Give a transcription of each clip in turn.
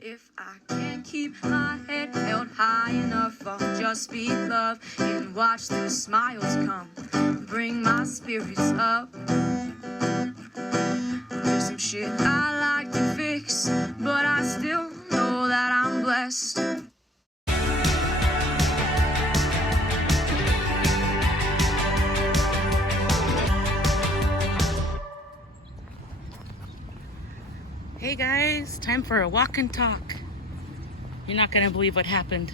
If I can't keep my head held high enough, I'll just speak love and watch the smiles come, bring my spirits up. There's some shit I like to fix, but I still know that I'm blessed. Hey guys, time for a walk and talk. You're not gonna believe what happened.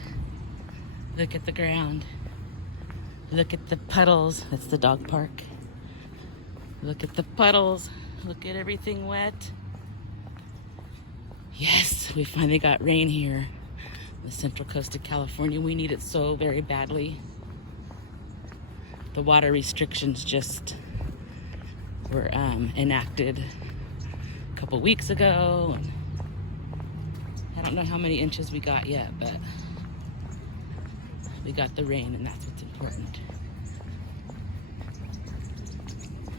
Look at the ground. Look at the puddles. That's the dog park. Look at the puddles. Look at everything wet. Yes, we finally got rain here on the central coast of California. We need it so very badly. The water restrictions just were enacted a couple weeks ago. I don't know how many inches we got yet, but we got the rain, and that's what's important.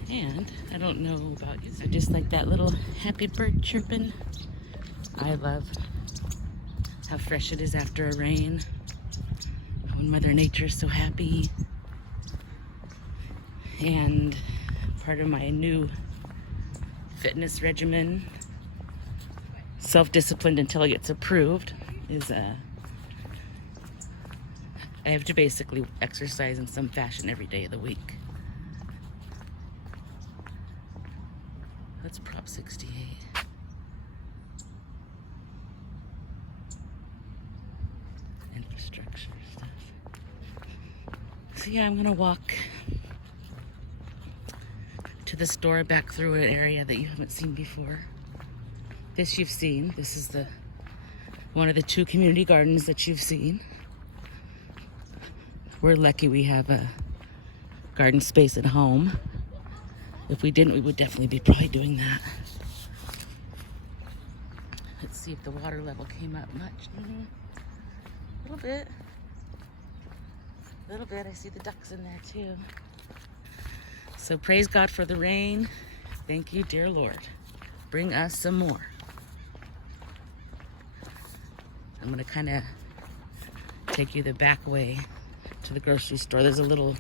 And I don't know about you, I just like that little happy bird chirping. I love how fresh it is after a rain, when Mother Nature is so happy. And part of my new fitness regimen, self-disciplined until it gets approved, is I have to basically exercise in some fashion every day of the week. That's Prop 68. Infrastructure stuff. So yeah, I'm gonna walk to the store, back through an area that you haven't seen before. This you've seen. This is one of the 2 community gardens that you've seen. We're lucky we have a garden space at home. If we didn't, we would definitely be probably doing that. Let's see if the water level came up much. A little bit. A little bit. I see the ducks in there too. So praise God for the rain. Thank you, dear Lord. Bring us some more. I'm gonna kind of take you the back way to the grocery store. There's a little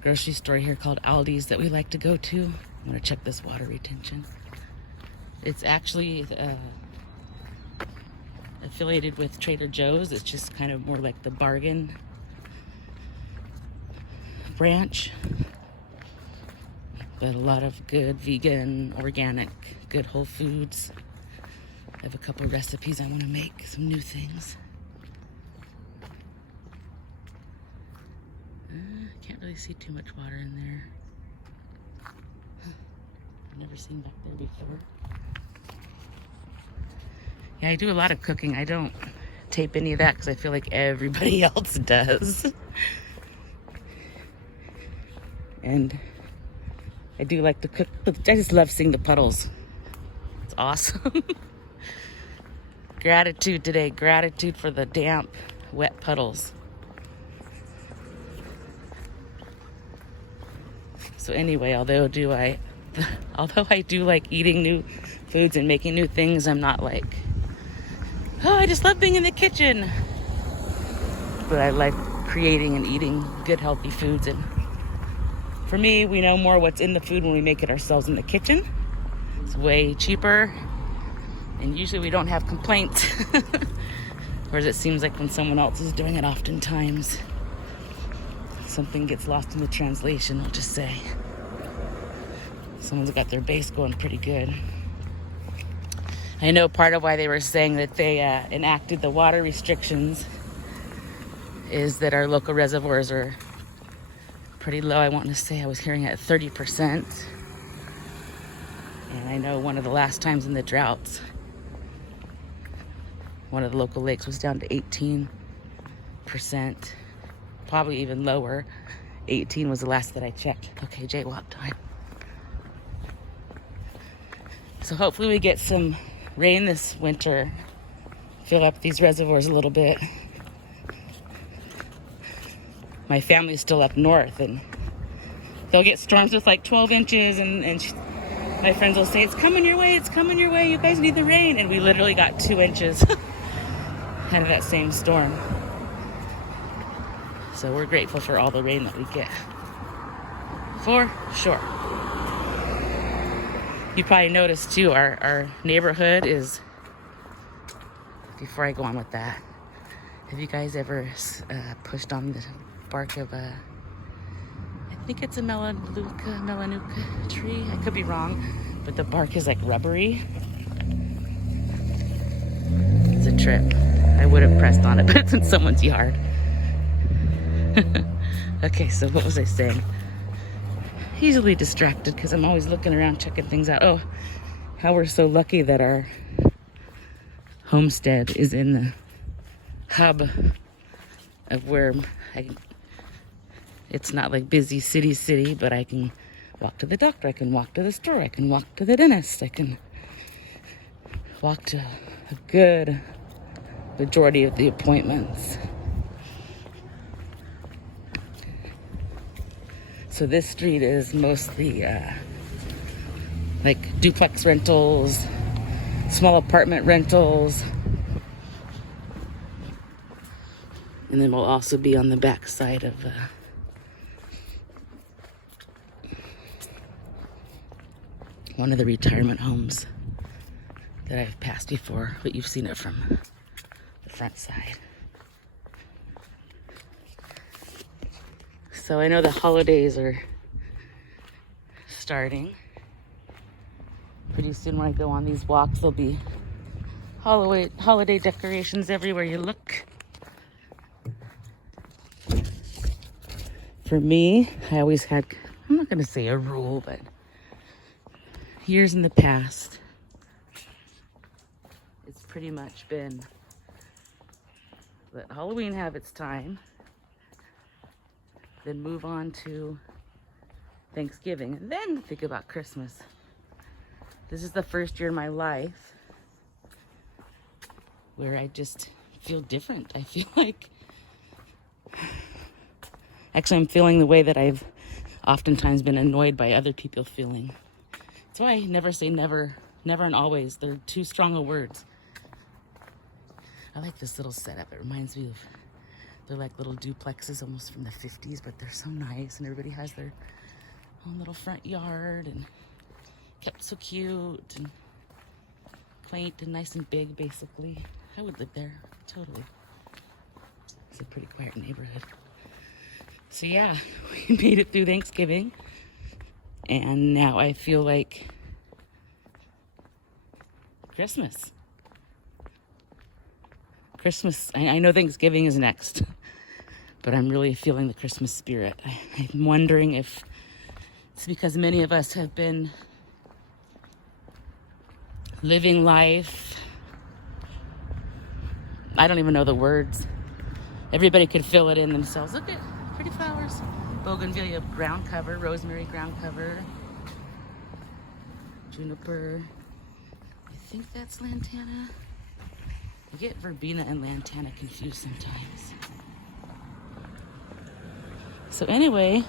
grocery store here called Aldi's that we like to go to. I'm gonna check this water retention. It's actually affiliated with Trader Joe's. It's just kind of more like the bargain branch. But a lot of good vegan, organic, good whole foods. I have a couple of recipes I want to make, some new things. Can't really see too much water in there. I've never seen back there before. Yeah, I do a lot of cooking. I don't tape any of that because I feel like everybody else does. And I do like to cook, but I just love seeing the puddles. It's awesome. Gratitude today. Gratitude for the damp, wet puddles. So anyway, although I do like eating new foods and making new things, I'm not like, oh, I just love being in the kitchen. But I like creating and eating good, healthy foods. And for me, we know more what's in the food when we make it ourselves in the kitchen. It's way cheaper, and usually we don't have complaints. Whereas it seems like when someone else is doing it, oftentimes something gets lost in the translation, I'll just say. Someone's got their base going pretty good. I know part of why they were saying that they enacted the water restrictions is that our local reservoirs are pretty low. I want to say I was hearing at 30%. And I know one of the last times in the droughts, one of the local lakes was down to 18%, probably even lower. 18 was the last that I checked. Okay, jaywalk time. So hopefully we get some rain this winter, fill up these reservoirs a little bit. My family's still up north, and they'll get storms with like 12 inches, and My friends will say, it's coming your way, it's coming your way, you guys need the rain. And we literally got 2 inches out of that same storm. So we're grateful for all the rain that we get. For sure. You probably noticed too, our neighborhood is, before I go on with that, have you guys ever pushed on the bark of a, I think it's a Melanuka tree? I could be wrong, but the bark is like rubbery. It's a trip. I would have pressed on it, but it's in someone's yard. Okay, so what was I saying? Easily distracted because I'm always looking around checking things out. Oh, how we're so lucky that our homestead is in the hub of where it's not like busy city, but I can walk to the doctor, I can walk to the store, I can walk to the dentist, I can walk to a good majority of the appointments. So this street is mostly like duplex rentals, small apartment rentals. And then we'll also be on the back side of one of the retirement homes that I've passed before, but you've seen it from the front side. So I know the holidays are starting. Pretty soon when I go on these walks, there'll be holiday decorations everywhere you look. For me, I always had, I'm not going to say a rule, but years in the past, it's pretty much been let Halloween have its time, then move on to Thanksgiving, and then think about Christmas. This is the first year in my life where I just feel different. I feel like, actually I'm feeling the way that I've oftentimes been annoyed by other people feeling. That's why I never say never, never and always. They're too strong of words. I like this little setup. It reminds me of, they're like little duplexes almost from the 50s, but they're so nice and everybody has their own little front yard and kept so cute and quaint and nice and big, basically. I would live there, totally. It's a pretty quiet neighborhood. So yeah, we made it through Thanksgiving, and now I feel like Christmas. I know Thanksgiving is next, but I'm really feeling the Christmas spirit. I'm wondering if it's because many of us have been living life. I don't even know the words. Everybody could fill it in themselves. Look at pretty flowers. Bougainvillea ground cover, rosemary ground cover, juniper. I think that's lantana. I get verbena and lantana confused sometimes. So anyway,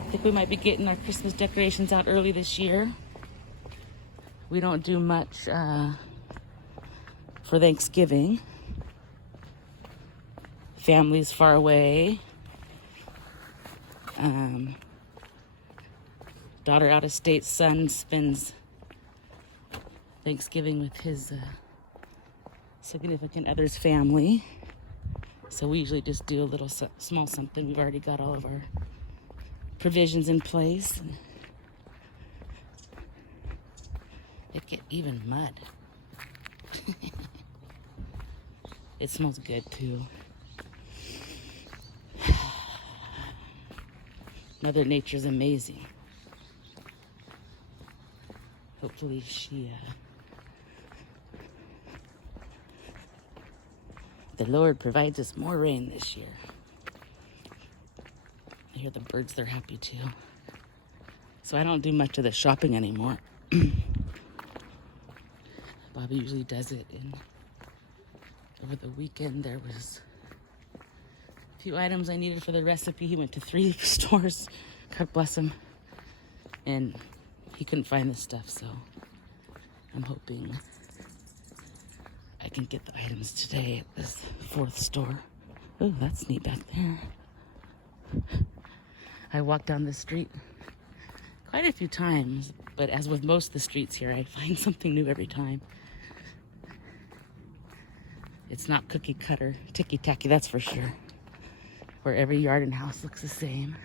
I think we might be getting our Christmas decorations out early this year. We don't do much for Thanksgiving. Family's far away. Daughter out of state, son spends Thanksgiving with his significant other's family. So we usually just do a little small something. We've already got all of our provisions in place. It get even mud. It smells good too. Mother Nature's amazing. Hopefully the Lord provides us more rain this year. I hear the birds, they're happy too. So I don't do much of the shopping anymore. Bobby usually does it, and over the weekend there was a few items I needed for the recipe. He went to 3 stores, God bless him, and he couldn't find this stuff, so I'm hoping I can get the items today at this fourth store. Oh, that's neat back there. I walked down this street quite a few times, but as with most of the streets here, I find something new every time. It's not cookie cutter, ticky-tacky, that's for sure. Where every yard and house looks the same.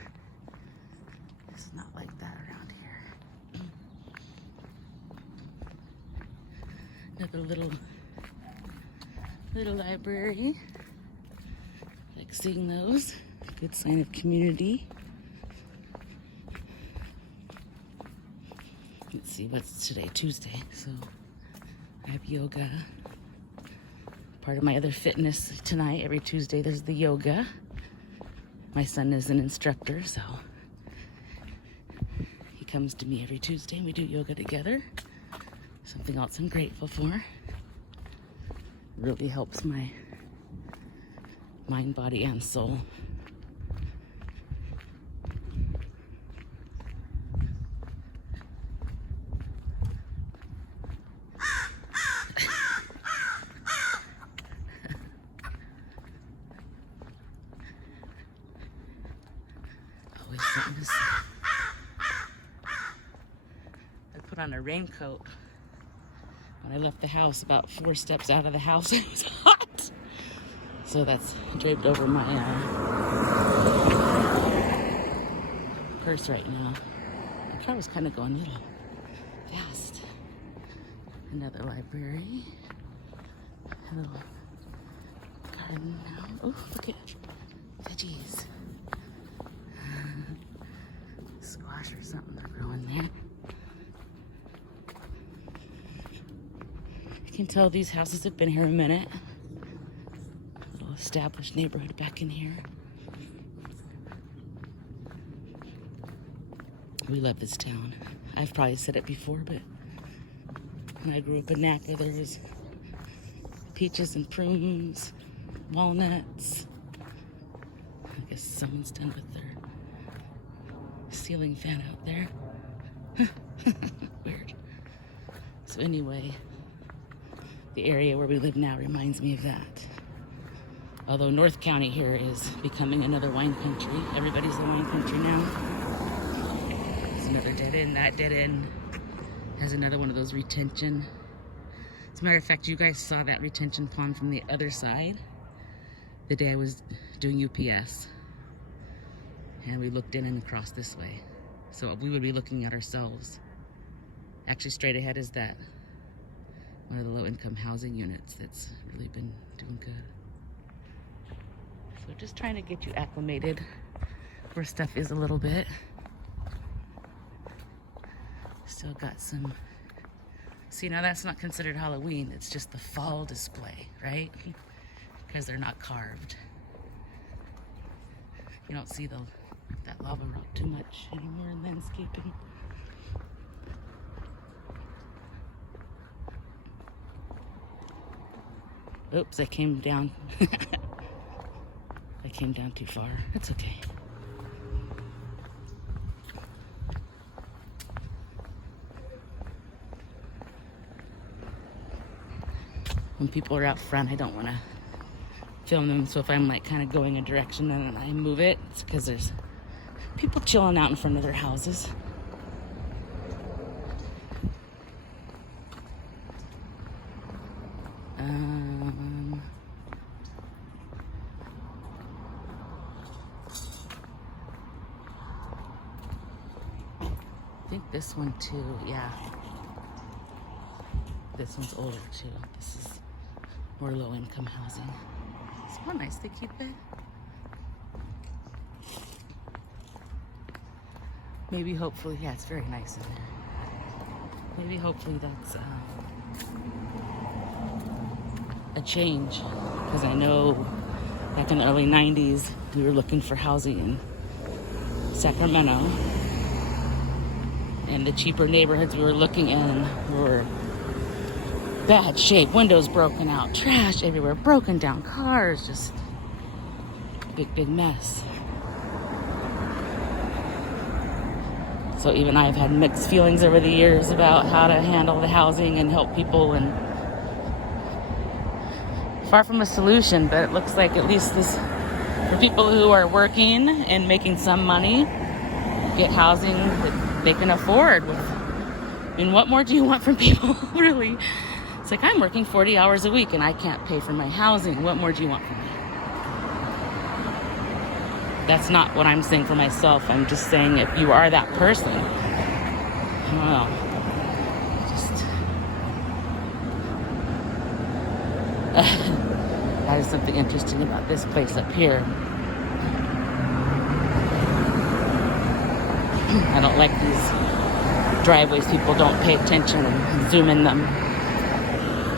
It's not like that around here. Another little library. Like seeing those. Good sign of community. Let's see, what's today? Tuesday. So I have yoga. Part of my other fitness tonight. Every Tuesday there's the yoga. My son is an instructor, so he comes to me every Tuesday and we do yoga together. Something else I'm grateful for. Really helps my mind, body, and soul. Always something to say. I put on a raincoat when I left the house. About 4 steps out of the house, it was hot. So that's draped over my purse right now. The car was kind of going a little fast. Another library. A little garden now. Oh, look at veggies. Squash or something they're growing there. I can tell these houses have been here a minute. Little established neighborhood back in here. We love this town. I've probably said it before, but when I grew up in Raaka, there was peaches and prunes, walnuts. I guess someone's done with their ceiling fan out there. Weird. So anyway, the area where we live now reminds me of that. Although North County here is becoming another wine country. Everybody's a wine country now. There's another dead end. That dead end has another one of those retention. As a matter of fact, you guys saw that retention pond from the other side the day I was doing UPS. And we looked in and across this way. So we would be looking at ourselves. Actually, straight ahead is that one of the low-income housing units that's really been doing good. So just trying to get you acclimated where stuff is a little bit. Still got some. See, now that's not considered Halloween. It's just the fall display, right? Because they're not carved. You don't see that lava rock too much anymore in landscaping. Oops, I came down. I came down too far. It's okay. When people are out front, I don't want to film them. So if I'm like kind of going a direction and I move it, it's because there's people chilling out in front of their houses. I think this one too, yeah. This one's older too. This is more low-income housing. It's how nice they keep it. Maybe, hopefully, yeah, it's very nice in there. Maybe, hopefully, that's a change. Because I know back in the early 90s, we were looking for housing in Sacramento. And the cheaper neighborhoods we were looking in were bad shape, windows broken out, trash everywhere, broken down cars, just big mess. So even I've had mixed feelings over the years about how to handle the housing and help people, and far from a solution, but it looks like at least this, for people who are working and making some money, get housing that they can afford. I mean, what more do you want from people, really? It's like, I'm working 40 hours a week and I can't pay for my housing. What more do you want from me? That's not what I'm saying for myself. I'm just saying if you are that person, well, just that is something interesting about this place up here. I don't like these driveways. People don't pay attention and zoom in them.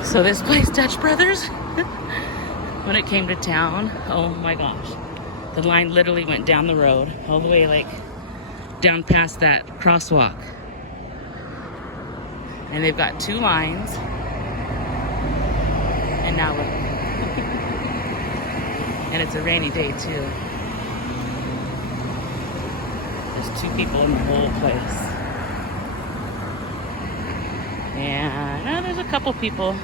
So this place, Dutch Brothers, when it came to town, oh my gosh. The line literally went down the road, all the way like down past that crosswalk. And they've got 2 lines. And now look. And it's a rainy day too. There's 2 people in the whole place. And there's a couple people,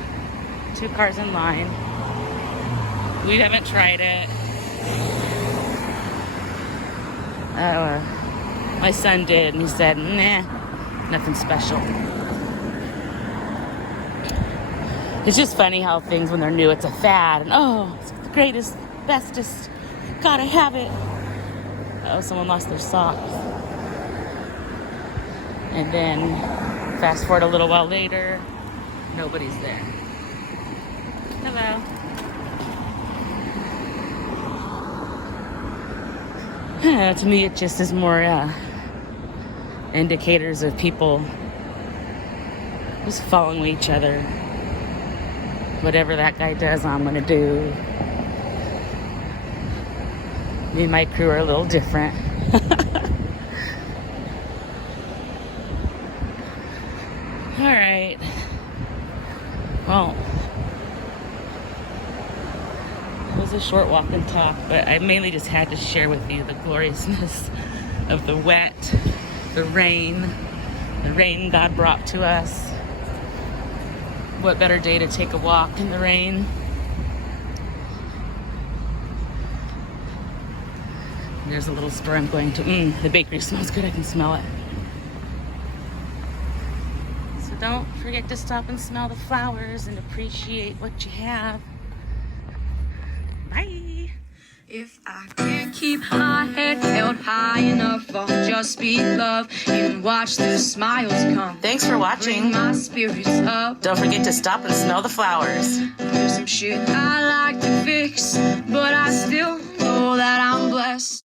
2 cars in line. We haven't tried it. My son did, and he said, nah, nothing special. It's just funny how things, when they're new, it's a fad, and oh, it's the greatest, bestest, gotta have it. Oh, someone lost their socks. And then, fast forward a little while later, nobody's there. Hello. To me, it just is more indicators of people just following each other. Whatever that guy does, I'm gonna do. Me and my crew are a little different. All right. Well, it was a short walk and talk, but I mainly just had to share with you the gloriousness of the wet, the rain God brought to us. What better day to take a walk in the rain? There's a little store I'm going to. The bakery smells good. I can smell it. So don't forget to stop and smell the flowers and appreciate what you have. Bye. If I can't keep my head held high enough, I'll just be love and watch the smiles come. Thanks for watching. Bring my spirits up. Don't forget to stop and smell the flowers. There's some shit I like to fix, but I still know that I'm blessed.